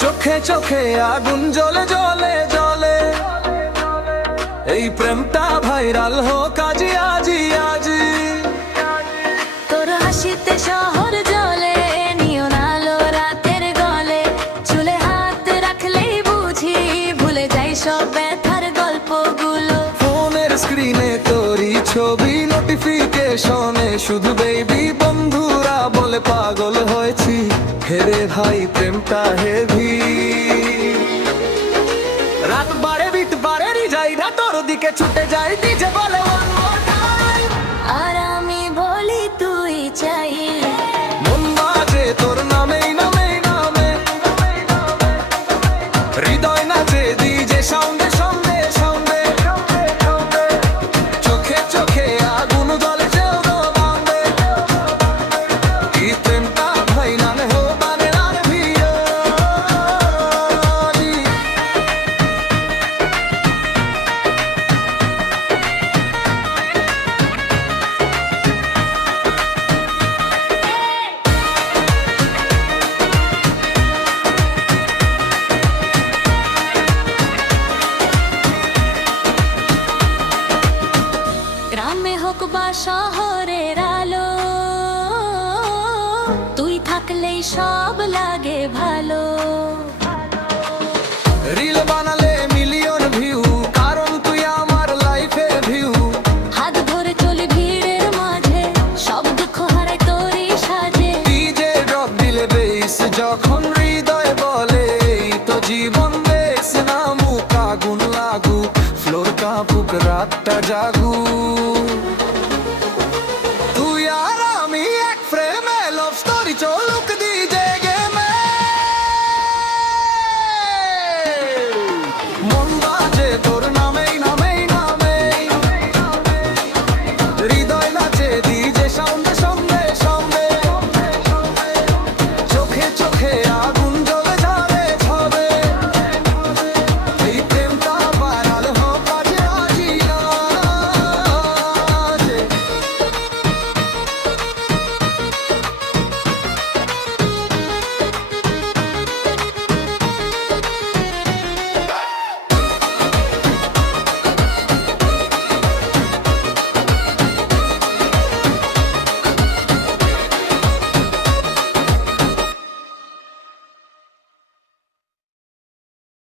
চোখে চোখে আগুন জ্বলে জ্বলে জ্বলে। এই প্রেমটা ভাইরাল হোক আজি আজি আজি। তোর হাসিতে শহর আলো রাতের গলে। চুলে হাত রাখলেই বুঝি ভুলে যাই সব ফোনের স্ক্রিনে তোরি ছবি নোটিফিকেশনে শুধু বেবি বন্ধুরা বলে পাগল হয়েছি। হেরে ভাই, প্রেমটা হেভি রাত বাড়ে, বিট বাড়ে যাই না, তোর দিকে ছুটে যাই ডিজে বলে শহরের আলো। তুই থাকলেই সব লাগে ভালো। রিল বানালে মিলিয়ন ভিউ কারণ তুই আমার লাইফে ভিউ। হাত ধরে চলি ভিড়ের মাঝে সব দুঃখ হারাই তোরই সাজে। ডিজে ড্রপ দিলে বেস যখন হৃদয় বলে তো জীবন বেশ নামুক আগুন লাগু ফ্লোর কাপুক রাতটা জাগু de